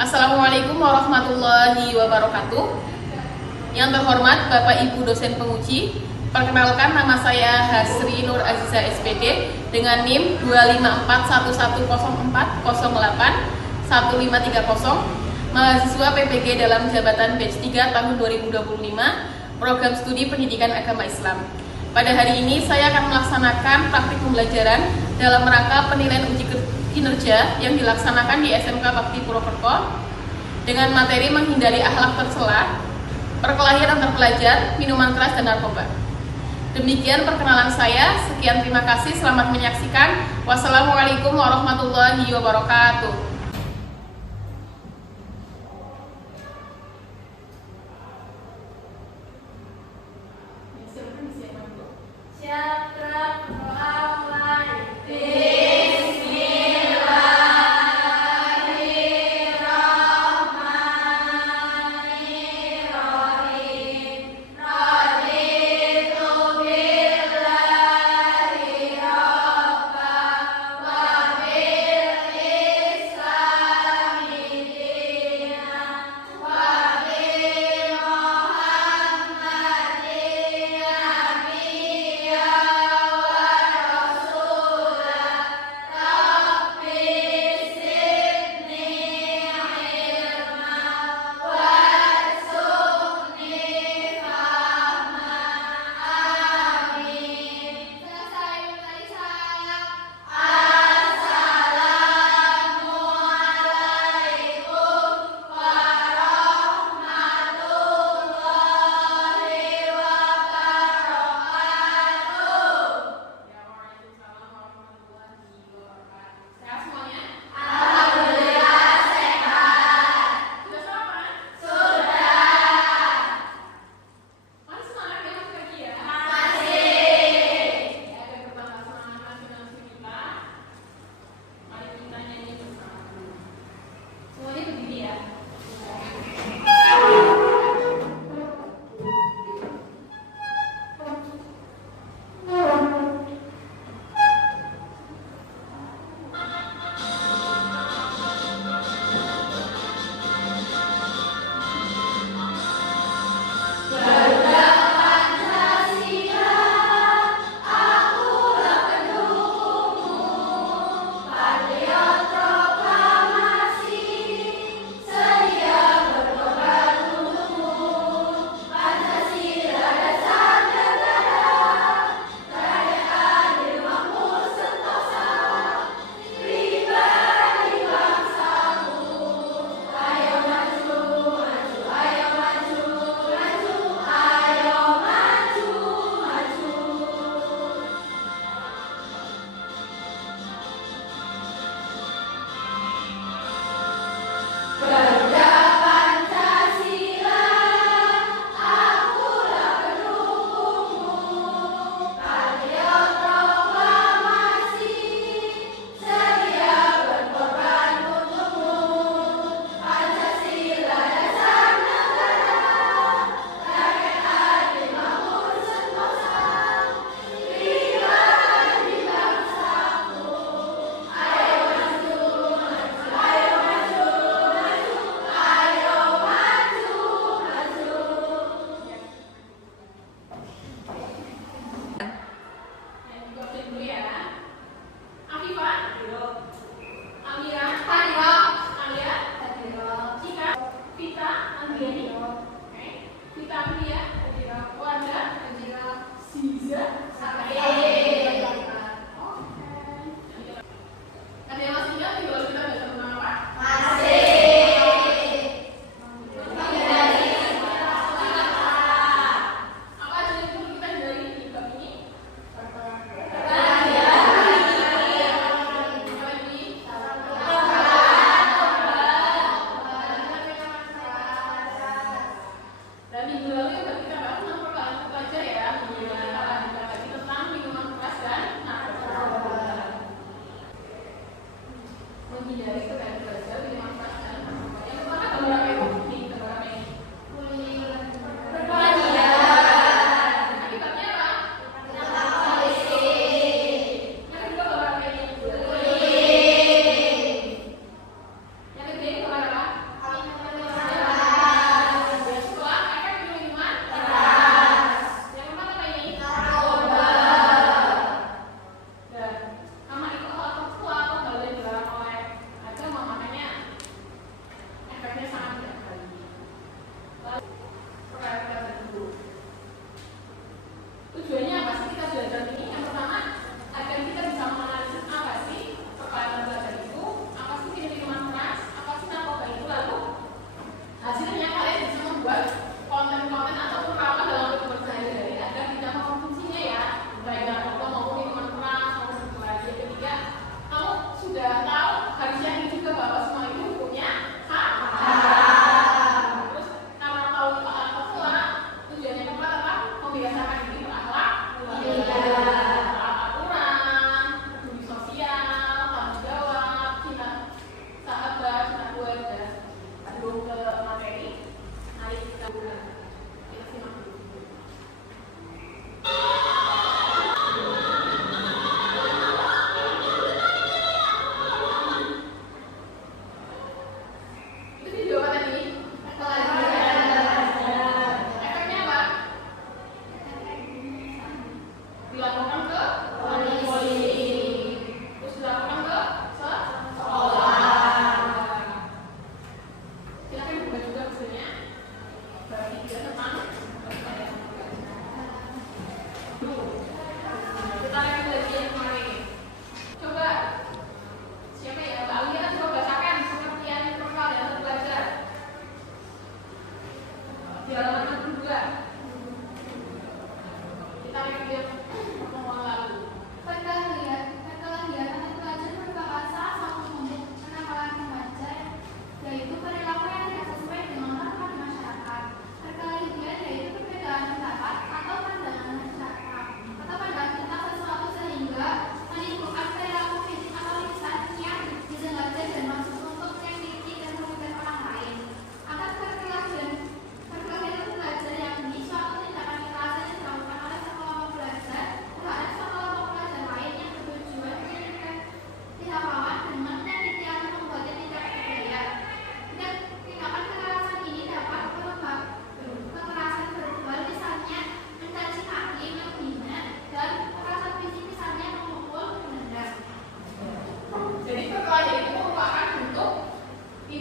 Assalamualaikum warahmatullahi wabarakatuh. Yang terhormat Bapak Ibu dosen penguji, perkenalkan nama saya Hasri Nur Aziza SPD dengan NIM 2541104081530, mahasiswa PPG dalam jabatan batch 3 tahun 2025, program studi pendidikan agama Islam. Pada hari ini saya akan melaksanakan praktik pembelajaran dalam rangka penilaian uji kinerja yang dilaksanakan di SMK Bakti Purwokerto dengan materi menghindari akhlak tercela, perkelahian antar pelajar, minuman keras dan narkoba. Demikian perkenalan saya. Sekian, terima kasih. Selamat menyaksikan. Wassalamualaikum warahmatullahi wabarakatuh.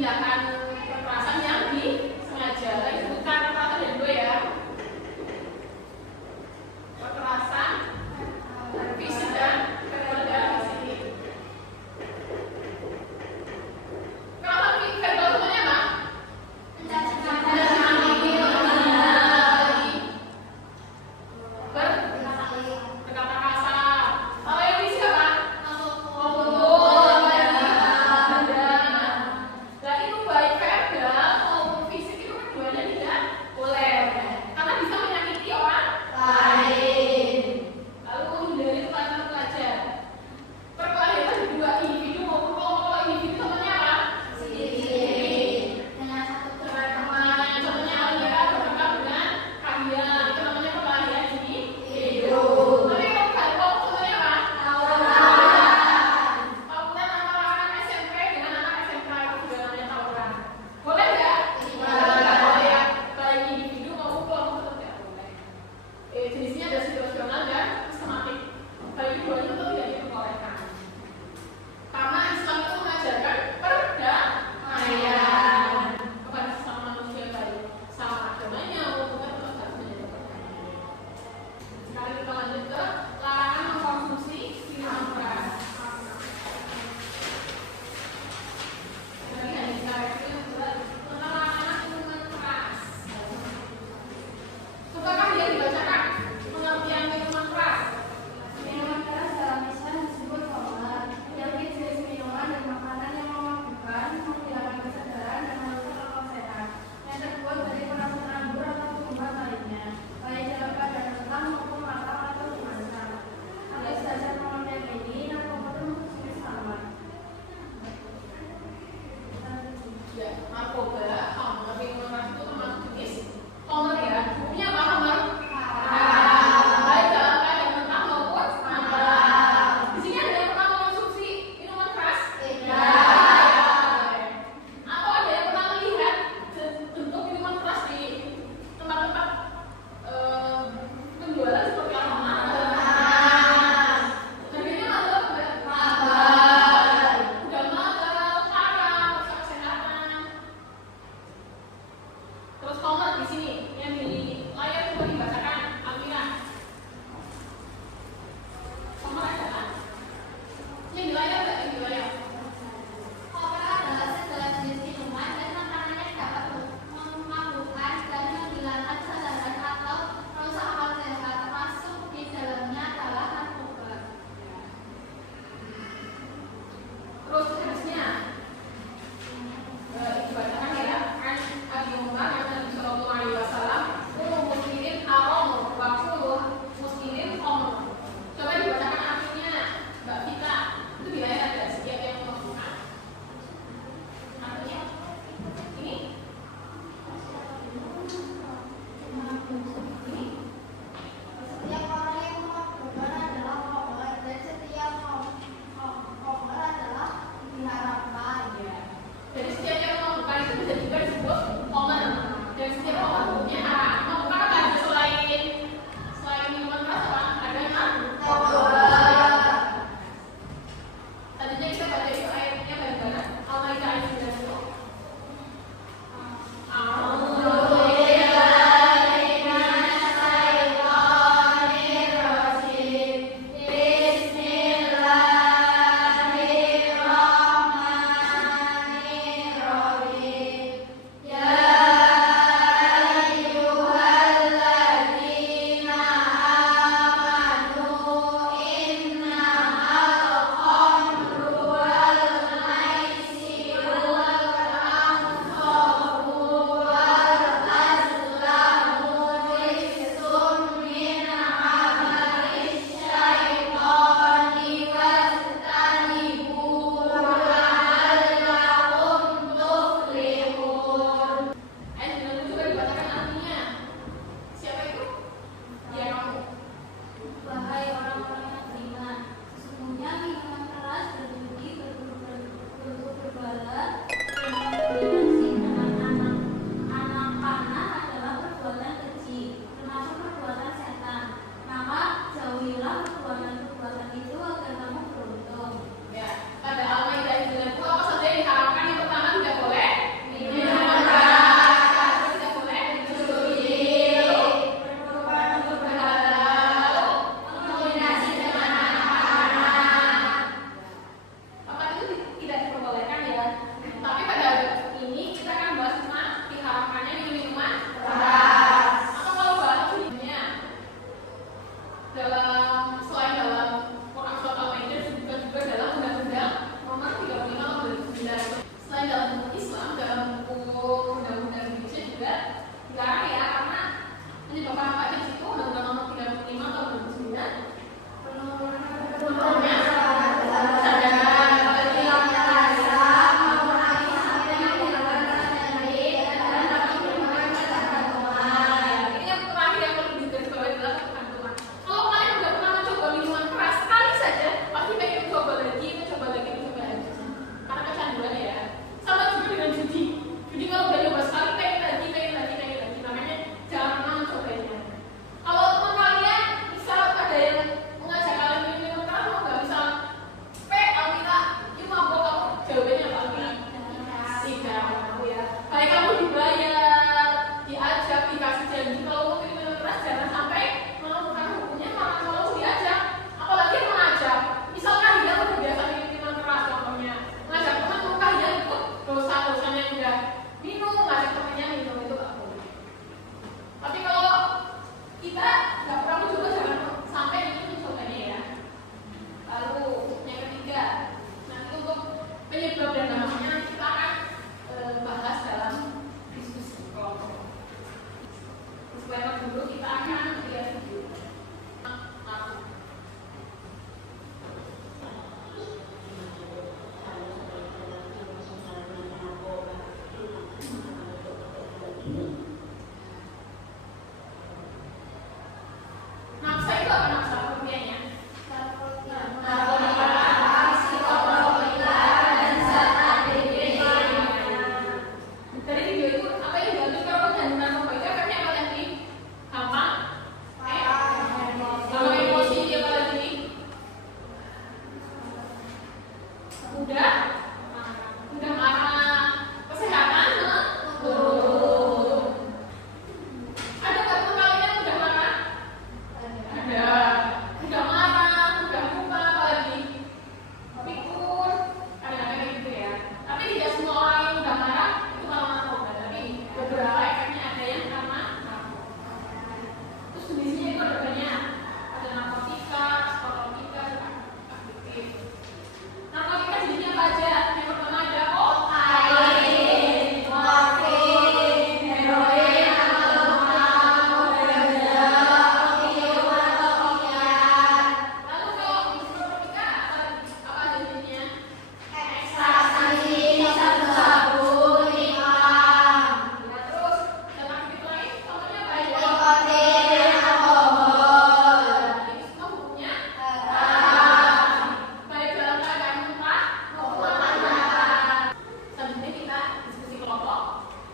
tindakan kekerasan yang disengaja. Saya sebutkan kekerasan ada dua ya. Kekerasan fisik dan verbal fisik. Kalau verbal semuanya apa? Berkata kasar. Kalau yang fisik apa? Nah itu baik Udah? Udah marah. Kesehatan? Belum. Ada nggak teman kalian yang udah marah? Ada. Udah marah, udah lupa, apa lagi? Pikun. Kadang-kadang kayak gitu ya. Tapi tidak semua orang yang udah marah itu malah narkoba. Tapi beberapa efeknya ada yang karena narkoba. Terus jenisnya itu ada banyak. Ada narkotika, psikotropika, aktif. Narkotika jenisnya apa aja? Yang pertama ada kokain, morfin, heroin, lalu kalau psikotropika apa aja jenisnya? Ekstasi, sabu-sabu, nikam. Ya, terus dan aktif lain contohnya apa aja? Nikotin, alkohol. Ini semua hukumnya haram. Baik dalam keadaan mentah maupun tanpa. Selanjutnya kita diskusi kelompok.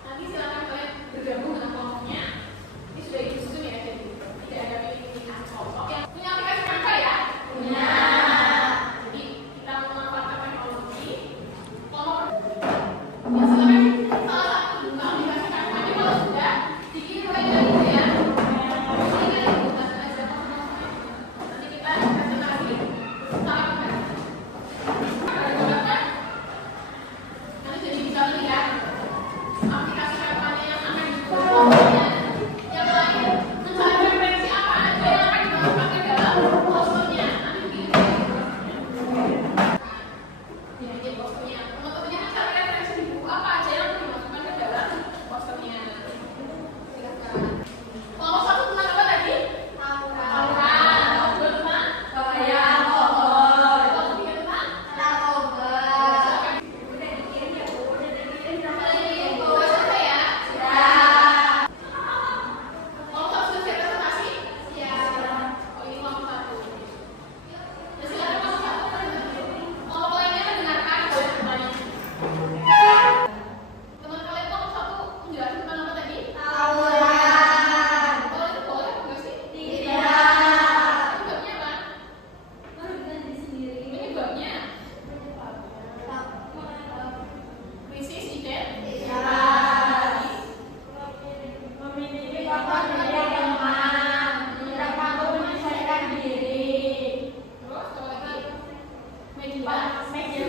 Nanti silakan kalian bergabung dengan kelompoknya. Ini sudah disusun ya, jadi tidak ada pilih-pilih kelompok. Yang punya aplikasi Canva ya? Punya. Jadi kita memanfaatkan teknologi. Kelompok ya, silakan salah satu buka aplikasi Canva-nya kalau sudah dikirim aja gitu ya. Ini kan bukan aja teman-teman. Nanti kita kasih lagi. Salah bukan. Nanti jadi bisa melihat aplikasi Canva-nya yang akan digunakan. Yang lain mencari referensi apa aja yang akan dimasukkan ke dalam posternya. Nanti bikin posternya. Teman-temannya mencari referensi di buku apa aja yang akan dimasukkan ke dalam posternya. Silakan. Kelompok satu tentang apa tadi? Tawuran. Kelompok dua tentang bahaya alkohol. Kelompok tiga tentang narkoba. Silakan. Udah dikirim ya, Bu. Udah dikirim. Udah selesai ya? Sudah. Kelompok satu sudah siap presentasi? Siap. Oh, ini kelompok satu. Ya, silakan kelompok satu. Kelompok lainnya mendengarkan, boleh bertanya. Teman kalian kelompok satu menjelaskan tentang apa tadi? Tawuran. Kalau itu boleh nggak sih? Tidak. Penyebabnya apa? Merugikan diri sendiri. Penyebabnya? Krisis identitas. Memiliki faktor yang lemah, tidak mampu menyelesaikan diri. Terus apa lagi? Media